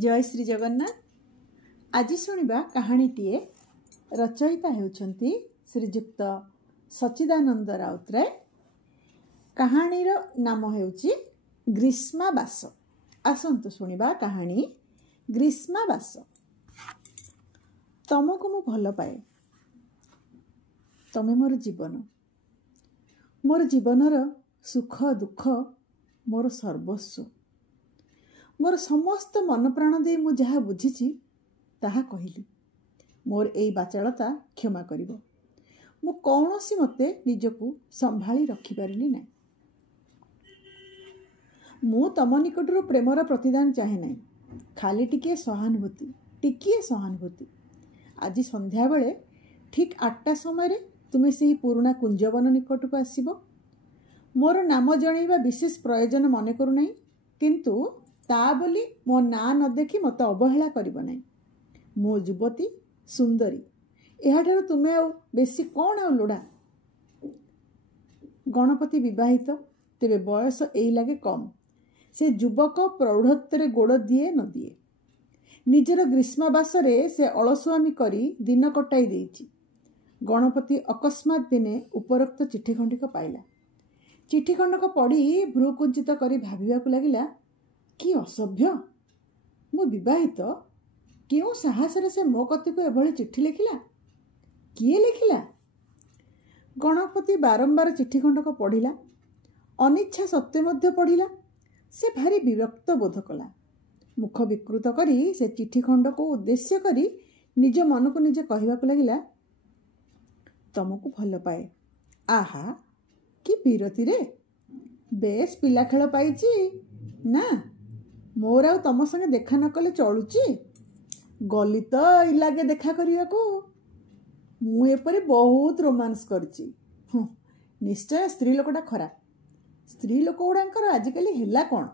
जय श्री जगन्नाथ। आज शुणा कहानीटीए रचयिता होउछंती श्रीजुक्त सच्चिदानंद राउतराय। कहानीर नाम हेउची ग्रीष्मावास। आसंतु शुणिबा कहानी ग्रीष्मावास। तुमको मु भल पाए, तमे मोर जीवन, मोर जीवनर सुख दुख मोर सर्वस्व, मोर समस्त मन प्राण दे मु जहा बुझीची ताहा कहली। मोर एई बाचालता क्षमा करिवो। मु कौनसी मते निजकु संभाली रखी पारिली ना। मु तम निकटरू प्रेमर प्रतिदान चाहे ना, खाली टिके सहानुभूति। आज संध्या बेले ठीक 8टा समय तुमे से पुराणा कुंजवन निकटक आसीबो। मोर नाम जणैबा विशेष प्रयोजन मन करू नाही, किंतु ता बोली मो ना न देखी मत अवहेला करिबो नाही। मो युवती सुंदरी, एहाठारु तुमे आ बेसी कौन आ लोड़ा। गणपति विवाहित, तेबे बयस एई लागे कम। से युवक प्रौढ़त्वरे गोड़ दिए न दिए। निजर ग्रीष्मावासरे से अलसुआमी करी दिन कटाई देइछि। गणपति अकस्मात दिने उपरोक्त चिठी खंडिक पाइला। चिठी खंडक पढ़ी भ्रू कुंचित करी भाबिबाकु लागिला, कि असभ्य, मु विवाहित, क्यों साहसरे से मो कति को एभली चिठी लिखिला, किए लिखिला। गणपति बारंबार चिठी खंडक पढ़िला, अनिच्छा सत्वे मध्य पढ़िला। से भारी विरक्त बोध कला। मुख विकृत करी से चिठी खंड को उद्देश्य करी निज मन को निजे कहबाकु लागिला, तुमको भल पाए। आहा कि पीरती रे, बेस पिला खेल पाइची ना। मोर आ तम संगे देखा न कले चलुची, गली तो इलागे देखा करिया को। मु एपरी बहुत रोमांस करची। निश्चय स्त्री लोकटा खराब। स्त्री लोक गुड़ाकर आजिकल हेला कौन।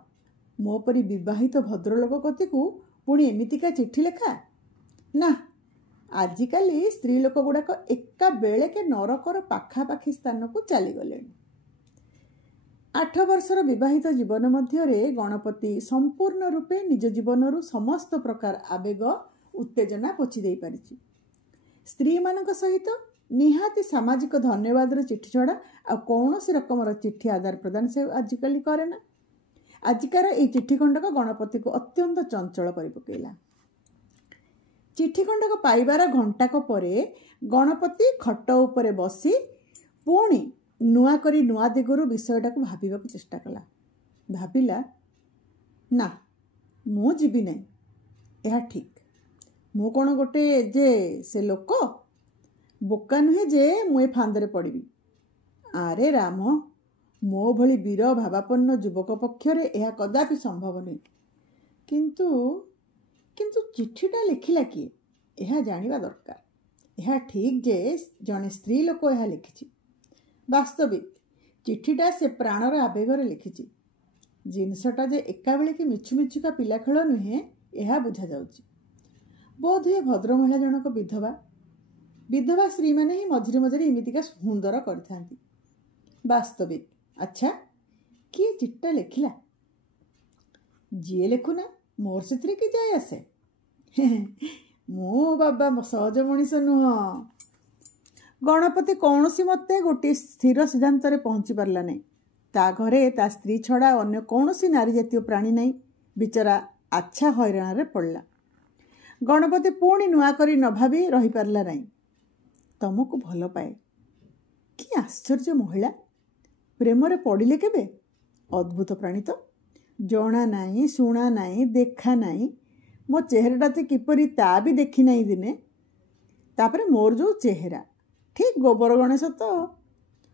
मो परी विवाहित भद्रलोक कति को पुणी एमितिका चिठी लेखा ना। आजिकल स्त्री लोक गुड़ाक एका बेले के नरकर पाखापाखी स्थान को चली गले। 8 वर्षर विवाहित जीवन मध्यरे गणपति संपूर्ण रूपे निज जीवनरू समस्त प्रकार आवेग उत्तेजना पोछि देई पारिछि। स्त्री मानक सहित निहाती सामाजिक धन्यवाद चिठी छड़ा आ कौनसी रकमर चिठी आदान प्रदान से आजिकल करे ना। आजिकार ये चिठी खंडक गणपति को अत्यंत चंचल कर पकेला। चिठी खंडक पाइबार घंटाक परे गणपति खट उपरे बसी पुणी नुआ करी नुआ दिगरु विषयटा को भाबिबाकु चेष्टा कला। भाबिला, ना मु जीवी नहीं, यह ठीक। मु कौन गोटे जे से लोक, बोका नुहे जे मुए फांदरे पड़बी। आरे राम, मो भली वीर भावापन्न युवक पक्षरे यह कदापि संभव नहीं। किंतु किंतु चिठीटा लिखिला किए, यह जानिबा दरकार। यह ठीक जे जने स्त्री लोक यह लिखिछि। वास्तविक चिठीटा से प्राणर आवेगर लिखिछि। जिनसटा जे एका बेले कि मिछु मिछुका पिला खेल नुहे, यह बुझा जाउछि। बोध हुए भद्र महिला जनक विधवा स्त्री मैंने ही मझिरे मझिरे इमितिका सुंदर करथांती। वास्तविक अच्छा, किए चिट्टा लिखिला, जी लिखुना, मोर से कि जाए आसे। मो बाबा सहज मनीष नुह। गणपति कौनसी मते गोटे स्थिर सिद्धांत पहुंची पारला नहीं। ता घरे ता स्त्री छड़ा अन्य कौनसी नारी जातीय प्राणी नहीं। बिचरा आच्छा हैरान रे पड़ला। गणपति पुणी नुआ करी न भावी रही पारला नहीं। तुमको भल पाए, कि आश्चर्य महिला। प्रेम रे पड़िले केबे? अद्भुत प्राणी तो। जना नाई, शुणा नाई, देखा नाई। मो चेहराटा तो किपरि ता भी देखी नाई दिने। तापरे मोर जो चेहरा ठीक गोबर गणेश तो।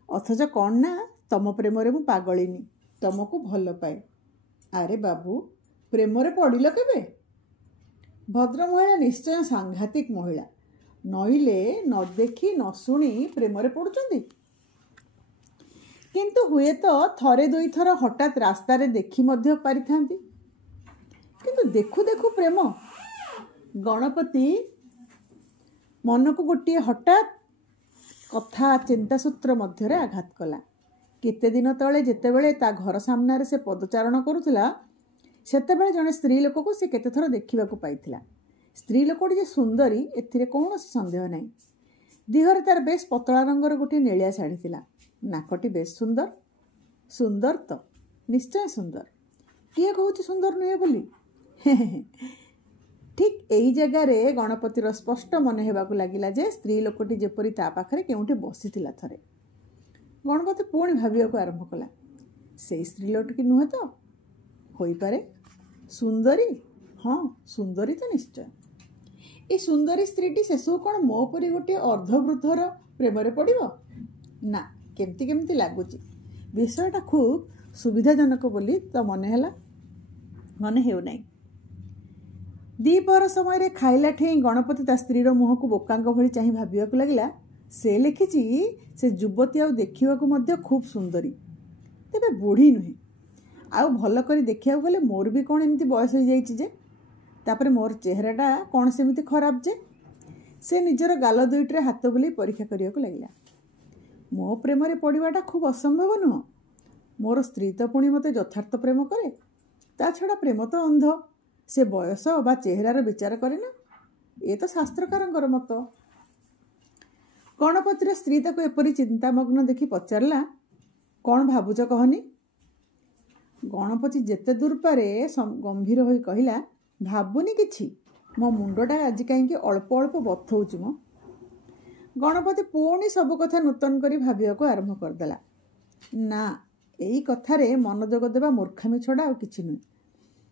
अथच कौन ना, तम प्रेम रे मु पागलिनी, तुमको भल पाए। अरे बाबू, प्रेम रे पड़िल केबे? भद्र महिला निश्चय सांघातिक महिला। नईले न देखी न शुणी प्रेम रे पड़ुचंदी। किंतु हुए तो थरे दुई थर हठात रास्ता रे देखी मध्य पारिथांती। किंतु देखु देखु प्रेम। गणपति मन को गोटे हठात कथा चिंतासूत्र मध्यरे आघात कला। केते दिन तले जेतेबेले ता घर सामने से पदचारण करुथिला, ସେତେବେଳେ ଜଣେ ସ୍ତ୍ରୀ ଲୋକକୁ ସେ କେତେଥର ଦେଖିବାକୁ ପାଇଥିଲା। ସ୍ତ୍ରୀ ଲୋକଟି ଯେ ସୁନ୍ଦରୀ ଏଥିରେ କୌଣସି ସନ୍ଦେହ ନାହିଁ। ଦିହରେ ତାର ବେଶ ପତଳା ରଙ୍ଗର ଗୋଟିଏ ନେଳିଆ ଶାଢ଼ୀ ଥିଲା। ନାକଟି ବେଶ ସୁନ୍ଦର। ସୁନ୍ଦର ତ ନିଶ୍ଚୟ ସୁନ୍ଦର। କିଏ କହୁଛି ସୁନ୍ଦର ନୁହେଁ ବୋଲି? ଠିକ୍ ଏଇ ଜାଗାରେ ଗଣପତିର ସ୍ପଷ୍ଟ ମନେ ହେବାକୁ ଲାଗିଲା ଯେ ସ୍ତ୍ରୀ ଲୋକଟି ଯେପରି ତା ପାଖରେ କେଉଁଠି ବସିଥିଲା ଥରେ। ଗଣପତି ପୁଣି ଭାବିବାକୁ ଆରମ୍ଭ କଲା, ସେଇ ସ୍ତ୍ରୀ ଲୋକଟି ନୁହେଁ ତ? ହୋଇପାରେ। ସୁନ୍ଦରୀ? ହଁ, ସୁନ୍ଦରୀ ତ ନିଶ୍ଚୟ। ଏ ସୁନ୍ଦରୀ ସ୍ତ୍ରୀଟି ଶେଷକୁ କ'ଣ ମୋ ପରି ଗୋଟିଏ ଅର୍ଦ୍ଧବୃଦ୍ଧର ପ୍ରେମରେ ପଡ଼ିବ? ନା, କେମିତି କେମିତି ଲାଗୁଛି। ବିଷୟଟା ଖୁବ୍ ସୁବିଧାଜନକ ବୋଲି ତ ମନେ ହେଉନାହିଁ। ଦ୍ୱିପହର ସମୟରେ ଖାଇଲା ଠେଇଁ ଗଣପତି ତା ସ୍ତ୍ରୀର ମୁହଁକୁ ବୋକାଙ୍କ ଭଳି ଚାହିଁ ଭାବିବାକୁ ଲାଗିଲା, ସେ ଲେଖିଛି ସେ ଯୁବତୀ ଆଉ ଦେଖିବାକୁ ମଧ୍ୟ ଖୁବ୍ ସୁନ୍ଦରୀ, ତେବେ ବୁଢ଼ୀ ନୁହେଁ। ଆଉ ଭଲ କରି ଦେଖିବାକୁ ଗଲେ ମୋର ବି କ'ଣ ଏମିତି ବୟସ ହେଇଯାଇଛି ଯେ? ତାପରେ ମୋର ଚେହେରାଟା କ'ଣ ସେମିତି ଖରାପ ଯେ? ସେ ନିଜର ଗାଲ ଦୁଇଟିରେ ହାତ ବୁଲେଇ ପରୀକ୍ଷା କରିବାକୁ ଲାଗିଲା। ମୋ ପ୍ରେମରେ ପଡ଼ିବାଟା ଖୁବ୍ ଅସମ୍ଭବ ନୁହଁ। ମୋର ସ୍ତ୍ରୀ ତ ପୁଣି ମୋତେ ଯଥାର୍ଥ ପ୍ରେମ କରେ। ତା ଛଡ଼ା ପ୍ରେମ ତ ଅନ୍ଧ, ସେ ବୟସ ବା ଚେହେରାର ବିଚାର କରେ ନା। ଏ ତ ଶାସ୍ତ୍ରକାରଙ୍କର ମତ। ଗଣପତିର ସ୍ତ୍ରୀ ତାକୁ ଏପରି ଚିନ୍ତାମଗ୍ନ ଦେଖି ପଚାରିଲା, କ'ଣ ଭାବୁଛ କହନି? ଗଣପତି ଯେତେ ଦୂର ପାରେ ଗମ୍ଭୀର ହୋଇ କହିଲା, ଭାବୁନି କିଛି, ମୋ ମୁଣ୍ଡଟା ଆଜି କାହିଁକି ଅଳ୍ପ ଅଳ୍ପ ବଥଉଛି ମ। ଗଣପତି ପୁଣି ସବୁ କଥା ନୂତନ କରି ଭାବିବାକୁ ଆରମ୍ଭ କରିଦେଲା। ନା, ଏଇ କଥାରେ ମନୋଯୋଗ ଦେବା ମୂର୍ଖାମି ଛଡ଼ା ଆଉ କିଛି ନୁହେଁ।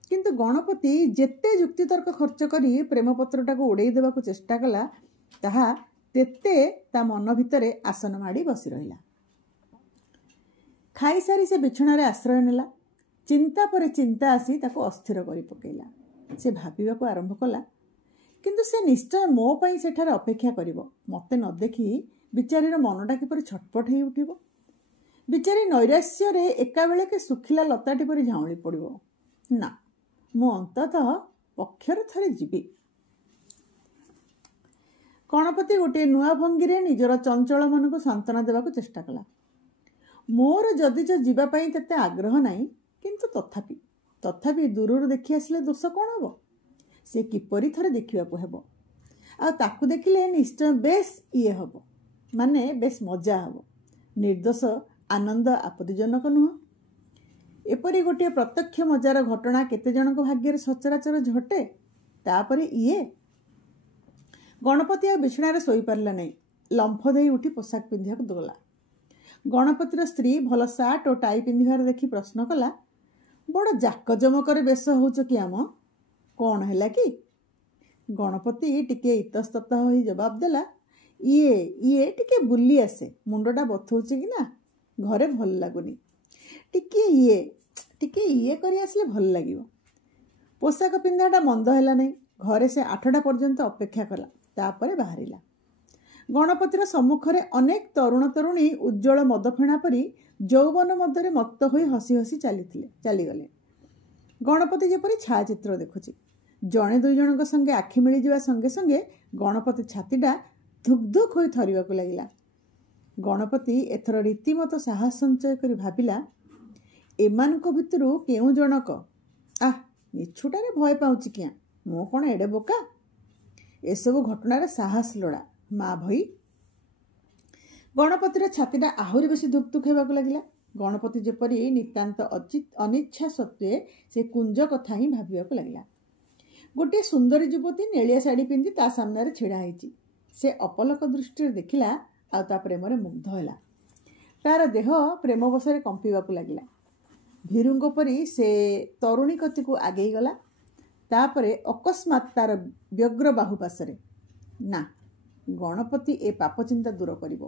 କିନ୍ତୁ ଗଣପତି ଯେତେ ଯୁକ୍ତିତର୍କ ଖର୍ଚ୍ଚ କରି ପ୍ରେମପତ୍ରଟାକୁ ଉଡ଼େଇ ଦେବାକୁ ଚେଷ୍ଟା କଲା, ତାହା ତେତେ ତା ମନ ଭିତରେ ଆସନ ମାଡ଼ି ବସି ରହିଲା। ଖାଇସାରି ସେ ବିଛଣାରେ ଆଶ୍ରୟ ନେଲା। ଚିନ୍ତା ପରେ ଚିନ୍ତା ଆସି ତାକୁ ଅସ୍ଥିର କରି ପକାଇଲା। ସେ ଭାବିବାକୁ ଆରମ୍ଭ କଲା, କିନ୍ତୁ ସେ ନିଶ୍ଚୟ ମୋ ପାଇଁ ସେଠାରେ ଅପେକ୍ଷା କରିବ। ମୋତେ ନ ଦେଖି ବିଚାରୀର ମନଟା କିପରି ଛଟପଟ ହେଇ ଉଠିବ। ବିଚାରୀ ନୈରାଶ୍ୟରେ ଏକାବେଳକେ ଶୁଖିଲା ଲତାଟି ପରି ଝାଉଁଳି ପଡ଼ିବ। ନା, ମୁଁ ଅନ୍ତତଃ ପକ୍ଷରେ ଥରେ ଯିବି। ଗଣପତି ଗୋଟିଏ ନୂଆ ଭଙ୍ଗୀରେ ନିଜର ଚଞ୍ଚଳ ମନକୁ ସାନ୍ତ୍ୱନା ଦେବାକୁ ଚେଷ୍ଟା କଲା। ମୋର ଯଦିଚ ଯିବା ପାଇଁ ତେତେ ଆଗ୍ରହ ନାହିଁ, କିନ୍ତୁ ତଥାପି ଦୂରରୁ ଦେଖି ଆସିଲେ ଦୋଷ କ'ଣ ହେବ? ସେ କିପରି ଥରେ ଦେଖିବାକୁ ହେବ। ଆଉ ତାକୁ ଦେଖିଲେ ନିଶ୍ଚୟ ବେଶ୍ ହେବ, ମାନେ ବେଶ୍ ମଜା ହେବ। ନିର୍ଦ୍ଦୋଷ ଆନନ୍ଦ ଆପତ୍ତିଜନକ ନୁହଁ? ଏପରି ଗୋଟିଏ ପ୍ରତ୍ୟକ୍ଷ ମଜାର ଘଟଣା କେତେଜଣଙ୍କ ଭାଗ୍ୟରେ ସଚରାଚର ଘଟେ। ତାପରେ ଗଣପତି ଆଉ ବିଛଣାରେ ଶୋଇପାରିଲା ନାହିଁ। ଲମ୍ଫ ଦେଇ ଉଠି ପୋଷାକ ପିନ୍ଧିବାକୁ ଗଲା। ଗଣପତିର ସ୍ତ୍ରୀ ଭଲ ସାର୍ଟ ଓ ଟାଇ ପିନ୍ଧିବାର ଦେଖି ପ୍ରଶ୍ନ କଲା, ବଡ଼ ଜାକଜମକରେ ବେଶ ହେଉଛ କି ଆମ? କ'ଣ ହେଲା କି? ଗଣପତି ଟିକିଏ ଇତସ୍ତତଃ ହୋଇ ଜବାବ ଦେଲା, ଇଏ ଟିକେ ବୁଲି ଆସେ, ମୁଣ୍ଡଟା ବଥଉଛି କି ନା, ଘରେ ଭଲ ଲାଗୁନି। ଟିକେ ଇଏ କରି ଆସିଲେ ଭଲ ଲାଗିବ। ପୋଷାକ ପିନ୍ଧାଟା ମନ୍ଦ ହେଲା ନାହିଁ। ଘରେ ସେ 8ଟା ପର୍ଯ୍ୟନ୍ତ ଅପେକ୍ଷା କଲା, ତାପରେ ବାହାରିଲା। ଗଣପତିର ସମ୍ମୁଖରେ ଅନେକ ତରୁଣ ତରୁଣୀ ଉଜ୍ଜଳ ମଦଫେଣା ପରି ଯୌବନ ମଧ୍ୟରେ ମତ୍ତ ହୋଇ ହସି ହସି ଚାଲିଗଲେ। ଗଣପତି ଯେପରି ଛାୟାଚିତ୍ର ଦେଖୁଛି। ଜଣେ ଦୁଇ ଜଣଙ୍କ ସଙ୍ଗେ ଆଖି ମିଳିଯିବା ସଙ୍ଗେ ସଙ୍ଗେ ଗଣପତି ଛାତିଟା ଧୁକ୍ ଧୁକ୍ ହୋଇ ଥରିବାକୁ ଲାଗିଲା। ଗଣପତି ଏଥର ରୀତିମତ ସାହସ ସଞ୍ଚୟ କରି ଭାବିଲା, ଏମାନଙ୍କ ଭିତରୁ କେଉଁ ଜଣକ ମିଛୁଟାରେ ଭୟ ପାଉଛି କିଆଁ? ମୁଁ କ'ଣ ଏଡ଼େ ବୋକା? ଏସବୁ ଘଟଣାରେ ସାହସ ଲୋଡ଼ା ମା ଭଇ। ଗଣପତିର ଛାତିଟା ଆହୁରି ବେଶୀ ଧୁକ୍ ଧୁକ୍ ହେବାକୁ ଲାଗିଲା। ଗଣପତି ଯେପରି ନିତାନ୍ତ ଅନିଚ୍ଛା ସତ୍ତ୍ୱେ ସେ କୁଞ୍ଜ କଥା ହିଁ ଭାବିବାକୁ ଲାଗିଲା। ଗୋଟିଏ ସୁନ୍ଦରୀ ଯୁବତୀ ନେଳିଆ ଶାଢ଼ୀ ପିନ୍ଧି ତା ସାମ୍ନାରେ ଛିଡ଼ା ହେଇଛି। ସେ ଅପଲକ ଦୃଷ୍ଟିରେ ଦେଖିଲା, ଆଉ ତା ପ୍ରେମରେ ମୁଗ୍ଧ ହେଲା। ତାର ଦେହ ପ୍ରେମବଶରେ କମ୍ପିବାକୁ ଲାଗିଲା। ଭୀରୁଙ୍କ ପରି ସେ ତରୁଣୀ କତିକୁ ଆଗେଇ ଗଲା। ତାପରେ ଅକସ୍ମାତ୍ ତାର ବ୍ୟଗ୍ର ବାହୁ ପାଶରେ। ନା, ଗଣପତି ଏ ପାପ ଚିନ୍ତା ଦୂର କରିବ।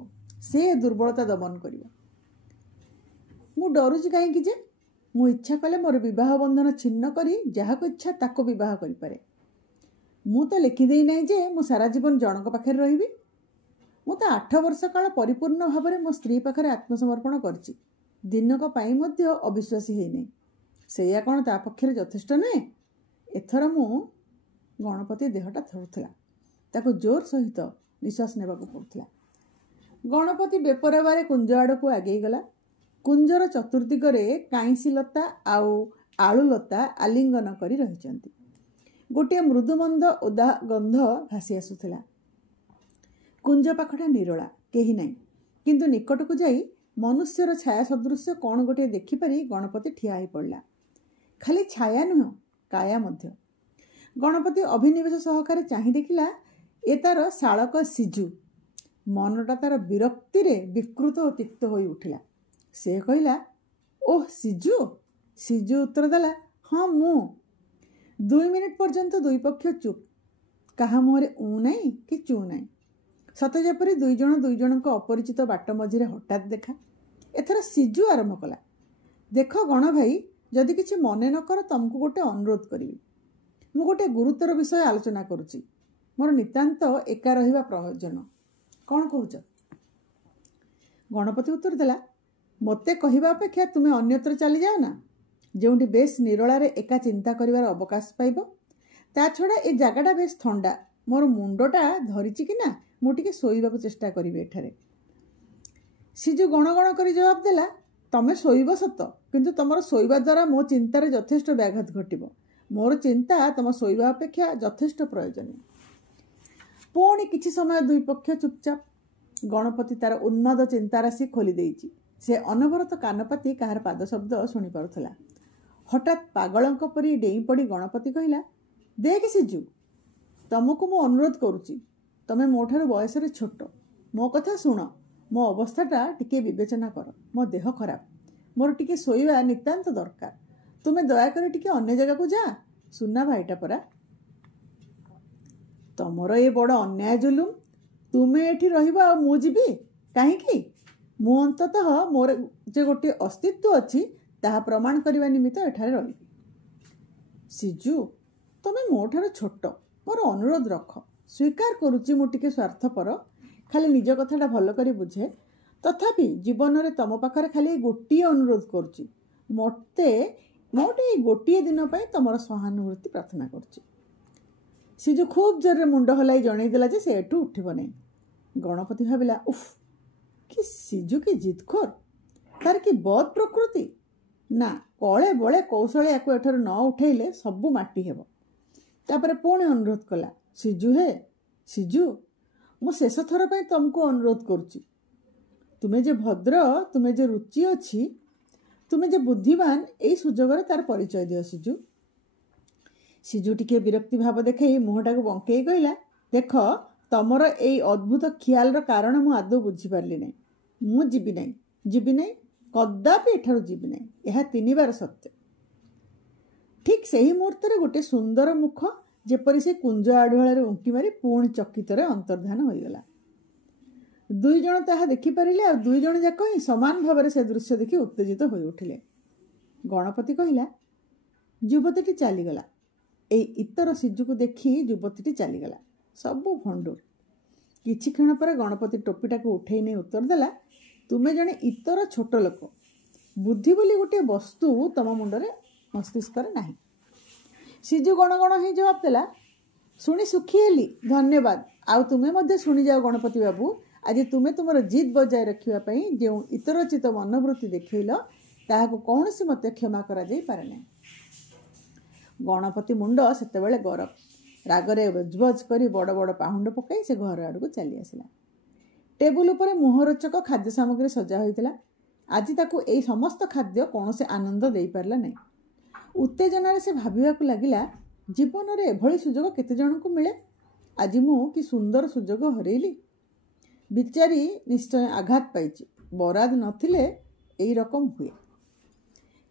ସେ ଦୁର୍ବଳତା ଦମନ କରିବ। ମୁଁ ଡରୁଛି କାହିଁକି ଯେ? ମୁଁ ଇଚ୍ଛା କଲେ ମୋର ବିବାହ ବନ୍ଧନ ଛିନ୍ନ କରି ଯାହାକୁ ଇଚ୍ଛା ତାକୁ ବିବାହ କରିପାରେ। ମୁଁ ତ ଲେଖିଦେଇ ନାହିଁ ଯେ ମୁଁ ସାରା ଜୀବନ ଜଣଙ୍କ ପାଖରେ ରହିବି। ମୁଁ ତ 8 ବର୍ଷ କାଳ ପରିପୂର୍ଣ୍ଣ ଭାବରେ ମୋ ସ୍ତ୍ରୀ ପାଖରେ ଆତ୍ମସମର୍ପଣ କରିଛି। ଦିନକ ପାଇଁ ମଧ୍ୟ ଅବିଶ୍ୱାସୀ ହେଇନାହିଁ। ସେଇଆ କ'ଣ ତା ପକ୍ଷରେ ଯଥେଷ୍ଟ ନୁହେଁ? ଏଥର ଗଣପତି ଦେହଟା ଥରୁଥିଲା। ତାକୁ ଜୋର ସହିତ ନିଶ୍ୱାସ ନେବାକୁ ପଡ଼ୁଥିଲା। ଗଣପତି ବେପରବାରେ କୁଞ୍ଜ ଆଡ଼କୁ ଆଗେଇ ଗଲା। କୁଞ୍ଜର ଚତୁର୍ଦିଗରେ କାଇଁସି ଲତା ଆଉ ଆଳୁଲତା ଆଲିଙ୍ଗନ କରି ରହିଛନ୍ତି। ଗୋଟିଏ ମୃଦୁମନ୍ଦ ଓଦା ଗନ୍ଧ ଭାସି ଆସୁଥିଲା। କୁଞ୍ଜ ପାଖଟା ନିରୋଳା, କେହି ନାହିଁ। କିନ୍ତୁ ନିକଟକୁ ଯାଇ ମନୁଷ୍ୟର ଛାୟା ସଦୃଶ୍ୟ କ'ଣ ଗୋଟିଏ ଦେଖିପାରି ଗଣପତି ଠିଆ ହୋଇପଡ଼ିଲା। ଖାଲି ଛାୟା ନୁହେଁ, କାୟା ମଧ୍ୟ। ଗଣପତି ଅଭିନିବେଶ ସହକାରେ ଚାହିଁ ଦେଖିଲା, ଏ ତାର ଶାଳକ ସିଜୁ। ମନଟା ତାର ବିରକ୍ତିରେ ବିକୃତ ଓ ତିକ୍ତ ହୋଇ ଉଠିଲା। ସେ କହିଲା, ଓଃ ସିଜୁ। ସିଜୁ ଉତ୍ତର ଦେଲା, ହଁ ମୁଁ। 2 ମିନିଟ୍ ପର୍ଯ୍ୟନ୍ତ ଦୁଇ ପକ୍ଷ ଚୁପ୍। କାହା ମୁହଁରେ ଉଁ ନାହିଁ କି ଚୁ ନାହିଁ। ସତେ ଯେପରି ଦୁଇ ଜଣଙ୍କ ଅପରିଚିତ ବାଟ ମଝିରେ ହଠାତ୍ ଦେଖା। ଏଥର ସିଜୁ ଆରମ୍ଭ କଲା, ଦେଖ ଗଣ ଭାଇ, ଯଦି କିଛି ମନେ ନ କର ତମକୁ ଗୋଟେ ଅନୁରୋଧ କରିବି। ମୁଁ ଗୋଟେ ଗୁରୁତର ବିଷୟ ଆଲୋଚନା କରୁଛି। ମୋର ନିତାନ୍ତ ଏକା ରହିବା ପ୍ରୟୋଜନ। କ'ଣ କହୁଛ? ଗଣପତି ଉତ୍ତର ଦେଲା, ମୋତେ କହିବା ଅପେକ୍ଷା ତୁମେ ଅନ୍ୟତ୍ର ଚାଲିଯାଅ ନା, ଯେଉଁଠି ବେଶ୍ ନିରୋଳାରେ ଏକା ଚିନ୍ତା କରିବାର ଅବକାଶ ପାଇବ। ତା ଛଡ଼ା ଏ ଜାଗାଟା ବେଶ୍ ଥଣ୍ଡା। ମୋର ମୁଣ୍ଡଟା ଧରିଛି କି ନା, ମୁଁ ଟିକେ ଶୋଇବାକୁ ଚେଷ୍ଟା କରିବି ଏଠାରେ। ସିଜୁ ଗଣ ଗଣ କରି ଜବାବ ଦେଲା, ତମେ ଶୋଇବ ସତ, କିନ୍ତୁ ତମର ଶୋଇବା ଦ୍ୱାରା ମୋ ଚିନ୍ତାରେ ଯଥେଷ୍ଟ ବ୍ୟାଘାତ ଘଟିବ। ମୋର ଚିନ୍ତା ତମ ଶୋଇବା ଅପେକ୍ଷା ଯଥେଷ୍ଟ ପ୍ରୟୋଜନୀୟ। ପୁଣି କିଛି ସମୟ ଦୁଇ ପକ୍ଷ ଚୁପଚାପ। ଗଣପତି ତାର ଉନ୍ମାଦ ଚିନ୍ତାରାଶି ଖୋଲି ଦେଇଛି। ସେ ଅନବରତ କାନପାତି କାହାର ପାଦ ଶବ୍ଦ ଶୁଣିପାରୁଥିଲା। ହଠାତ୍ ପାଗଳଙ୍କ ପରି ଡେଇଁ ପଡ଼ି ଗଣପତି କହିଲା, ଦେଖ ସିଜୁ, ତମକୁ ମୁଁ ଅନୁରୋଧ କରୁଛି। ତମେ ମୋ ଠାରୁ ବୟସରେ ଛୋଟ। ମୋ କଥା ଶୁଣ। ମୋ ଅବସ୍ଥାଟା ଟିକେ ବିବେଚନା କର। ମୋ ଦେହ ଖରାପ। ମୋର ଟିକେ ଶୋଇବା ନିତାନ୍ତ ଦରକାର। ତୁମେ ଦୟାକରି ଟିକେ ଅନ୍ୟ ଜାଗାକୁ ଯା। ସୁନା ଭାଇଟା ପରା। ତମର ଏ ବଡ଼ ଅନ୍ୟାୟ ଜୁଲୁମ। ତୁମେ ଏଠି ରହିବ ଆଉ ମୁଁ ଯିବି କାହିଁକି? ମୁଁ ଅନ୍ତତଃ ମୋର ଯେ ଗୋଟିଏ ଅସ୍ତିତ୍ୱ ଅଛି ତାହା ପ୍ରମାଣ କରିବା ନିମିତ୍ତ ଏଠାରେ ରହିବି। ସିଜୁ, ତମେ ମୋ ଠାରୁ ଛୋଟ। ମୋର ଅନୁରୋଧ ରଖ। ସ୍ୱୀକାର କରୁଛି ମୁଁ ଟିକେ ସ୍ୱାର୍ଥପର, ଖାଲି ନିଜ କଥାଟା ଭଲ କରି ବୁଝେ। ତଥାପି ଜୀବନରେ ତମ ପାଖରେ ଖାଲି ଗୋଟିଏ ଅନୁରୋଧ କରୁଛି। ମୋଟେ ଏଇ ଗୋଟିଏ ଦିନ ପାଇଁ ତମର ସହାନୁଭୂତି ପ୍ରାର୍ଥନା କରୁଛି। ସିଜୁ ଖୁବ୍ ଜୋରରେ ମୁଣ୍ଡ ହଲାଇ ଜଣେଇଦେଲା ଯେ ସେ ଏଠୁ ଉଠିବ ନାହିଁ। ଗଣପତି ଭାବିଲା, ଉଫ୍, କି ସିଜୁ କି ଜିଦଖୋର। ତାର କି ବଦ୍ ପ୍ରକୃତି। ନା, କଳେ ବଳେ କୌଶଳେ ୟାକୁ ଏଠାରୁ ନ ଉଠେଇଲେ ସବୁ ମାଟି ହେବ। ତାପରେ ପୁଣି ଅନୁରୋଧ କଲା, ସିଜୁ ହେ, ସିଜୁ, ମୁଁ ଶେଷ ଥର ପାଇଁ ତମକୁ ଅନୁରୋଧ କରୁଛି। ତୁମେ ଯେ ଭଦ୍ର, ତୁମେ ଯେ ରୁଚି ଅଛି, ତୁମେ ଯେ ବୁଦ୍ଧିମାନ, ଏଇ ସୁଯୋଗରେ ତାର ପରିଚୟ ଦିଅ ସିଜୁ। ସିଜୁ ଟିକିଏ ବିରକ୍ତି ଭାବ ଦେଖାଇ ମୁହଁଟାକୁ ବଙ୍କେଇ କହିଲା, ଦେଖ, ତମର ଏଇ ଅଦ୍ଭୁତ ଖିଆଲର କାରଣ ମୁଁ ଆଦୌ ବୁଝିପାରିଲି ନାହିଁ। ମୁଁ ଯିବି ନାହିଁ, କଦାପି ଏଠାରୁ ଯିବି ନାହିଁ। ଏହା 3 ବାର ସତ୍ୟ। ଠିକ୍ ସେହି ମୁହୂର୍ତ୍ତରେ ଗୋଟିଏ ସୁନ୍ଦର ମୁଖ ଯେପରି ସେ କୁଞ୍ଜ ଆଢ଼ୁଆଳରେ ଉଙ୍କି ମାରି ପୁଣି ଚକିତରେ ଅନ୍ତର୍ଧାନ ହୋଇଗଲା। 2 ଜଣ ତାହା ଦେଖିପାରିଲେ, ଆଉ 2 ଜଣ ଯାକ ହିଁ ସମାନ ଭାବରେ ସେ ଦୃଶ୍ୟ ଦେଖି ଉତ୍ତେଜିତ ହୋଇ ଉଠିଲେ। ଗଣପତି କହିଲା, ଯୁବତୀଟି ଚାଲିଗଲା। ଏଇ ଇତର ସିଜୁକୁ ଦେଖି ଯୁବତୀଟି ଚାଲିଗଲା। ସବୁ ଭଣ୍ଡୁର। କିଛି କ୍ଷଣ ପରେ ଗଣପତି ଟୋପିଟାକୁ ଉଠେଇ ନେଇ ଉତ୍ତର ଦେଲା, ତୁମେ ଜଣେ ଇତର ଛୋଟ ଲୋକ। ବୁଦ୍ଧି ବୋଲି ଗୋଟିଏ ବସ୍ତୁ ତମ ମୁଣ୍ଡରେ ମସ୍ତିଷ୍କରେ ନାହିଁ। ସିଜୁ ଗଣ ଗଣ ହିଁ ଜବାବ ଦେଲା, ଶୁଣି ସୁଖୀ ହେଲି, ଧନ୍ୟବାଦ। ଆଉ ତୁମେ ମଧ୍ୟ ଶୁଣିଯାଅ ଗଣପତି ବାବୁ, ଆଜି ତୁମେ ତୁମର ଜିଦ୍ ବଜାୟ ରଖିବା ପାଇଁ ଯେଉଁ ଇତରଚିତ ମନୋବୃତ୍ତି ଦେଖେଇଲ, ତାହାକୁ କୌଣସି ମତେ କ୍ଷମା କରାଯାଇ ପାରେ ନାହିଁ। ଗଣପତି ମୁଣ୍ଡ ସେତେବେଳେ ଗରମ। ରାଗରେ ବଜବଜ କରି ବଡ଼ ବଡ଼ ପାହୁଣ୍ଡ ପକାଇ ସେ ଘର ଆଡ଼କୁ ଚାଲି ଆସିଲା। ଟେବୁଲ ଉପରେ ମୁହଁରୋଚକ ଖାଦ୍ୟ ସାମଗ୍ରୀ ସଜା ହୋଇଥିଲା। ଆଜି ତାକୁ ଏଇ ସମସ୍ତ ଖାଦ୍ୟ କୌଣସି ଆନନ୍ଦ ଦେଇପାରିଲା ନାହିଁ। ଉତ୍ତେଜନାରେ ସେ ଭାବିବାକୁ ଲାଗିଲା, ଜୀବନରେ ଏଭଳି ସୁଯୋଗ କେତେ ଜଣଙ୍କୁ ମିଳେ। ଆଜି ମୁଁ କି ସୁନ୍ଦର ସୁଯୋଗ ହରେଇଲି। ବିଚାରୀ ନିଶ୍ଚୟ ଆଘାତ ପାଇଛି। ବରାଦ ନଥିଲେ ଏଇ ରକମ ହୁଏ।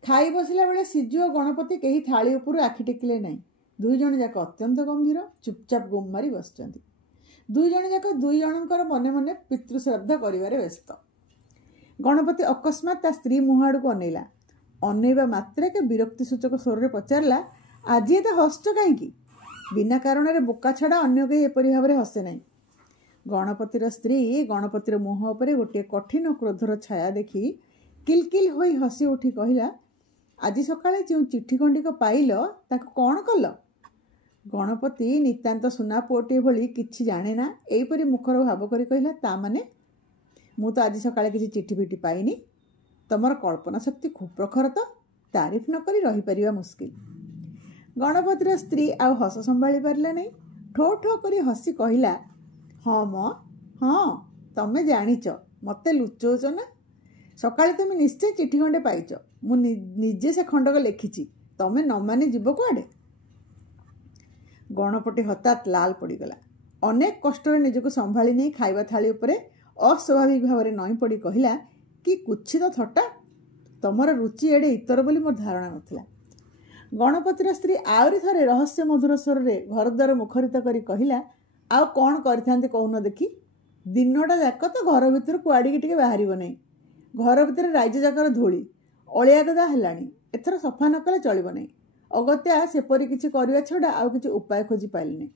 ଖାଇ ବସିଲା ବେଳେ ସିଜୁ ଓ ଗଣପତି କେହି ଥାଳି ଉପରୁ ଆଖି ଟେକିଲେ ନାହିଁ। 2 ଜଣ ଯାକ ଅତ୍ୟନ୍ତ ଗମ୍ଭୀର, ଚୁପଚାପ ଗୁମ୍ ମାରି ବସିଛନ୍ତି। 2 ଜଣ ଯାକ 2 ଜଣଙ୍କର ମନେ ମନେ ପିତୃଶ୍ରାଦ୍ଧ କରିବାରେ ବ୍ୟସ୍ତ। ଗଣପତି ଅକସ୍ମାତ୍ ତା ସ୍ତ୍ରୀ ମୁହଁ ଆଡ଼କୁ ଅନେଇଲା। ଅନେଇବା ମାତ୍ରକେ ବିରକ୍ତି ସୂଚକ ସ୍ୱରରେ ପଚାରିଲା, ଆଜି ଏତେ ହସୁଛ କାହିଁକି? ବିନା କାରଣରେ ବୋକା ଛଡ଼ା ଅନ୍ୟ କେହି ଏପରି ଭାବରେ ହସେ ନାହିଁ। ଗଣପତିର ସ୍ତ୍ରୀ ଗଣପତିର ମୁହଁ ଉପରେ ଗୋଟିଏ କଠିନ କ୍ରୋଧର ଛାୟା ଦେଖି କିଲକିଲ ହୋଇ ହସି ଉଠି କହିଲା, ଆଜି ସକାଳେ ଯେଉଁ ଚିଠି ଖଣ୍ଡିକ ପାଇଲ, ତାକୁ କ'ଣ କଲ? ଗଣପତି ନିତାନ୍ତ ସୁନା ପୁଅଟିଏ ଭଳି କିଛି ଜାଣେ ନା ଏଇପରି ମୁଖର ଭାବ କରି କହିଲା, ତା ମାନେ? ମୁଁ ତ ଆଜି ସକାଳେ କିଛି ଚିଠି ଫିଠି ପାଇନି। ତମର କଳ୍ପନା ଶକ୍ତି ଖୁବ୍ ପ୍ରଖର ତ। तारीफ न करी रहीपर मुस्किल। गणपतिर स्त्री आउ हस संभाली पारे नहीं, ठो ठो करी हसी कहला, हाँ म हाँ तमें जाच मत लुचौच ना, सकाଳେ तुम निश्चय चिठी खंडे पाइच, मु निजे से खंडक लिखी, तमें न मानी जीव कुआडे। गणपति हठात लाल पड़गला। अनेक कष्ट निजक संभाली नहीं खाइबा थाली उपरे अस्वाभाविक भाव में नई पड़ी कहला, कि कुछ तो थट्टा, तमर रुचि एडे इतर बोली मोर धारणा नथिला। गणपतिर स्त्री आउरी थरे रहस्य मधुर स्वर में घरद्वार मुखरित करी कहला, आउ कौन करथांते कहून देखी, दिनटा जाक तो घर भीतर कुआड़ी टिके बाहर नहीं, घर भीतर राज्य जाकर धूली अलिया गदा हेलाणी, एथर सफा न कले चलिब नहीं। अगत्या सेपरी किछि करिया छडा आउ किछि उपाय खोजी पाइलिनी।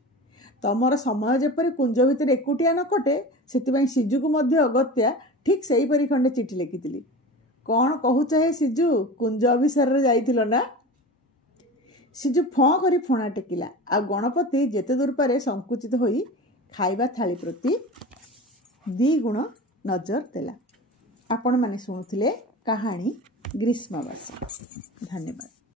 तमर समय जेपरी कुंज भीतर एकुटिया न कटे, सेतिबाई सिजु मध्य अगत्या ठीक सेहीपरी खंडे चिठी लिखिथिली। कौन कहूच हे सिजु, कुंज अभिसार रे जाइथिलो ना? सिजु फँ करी फणा टेकिला। आ गणपति जेते दूर पारे संकुचित होई खाइबा थाली प्रति द्विगुण नजर देला। आपण माने शुणुथिले कहानी ग्रीष्मवासी। धन्यवाद।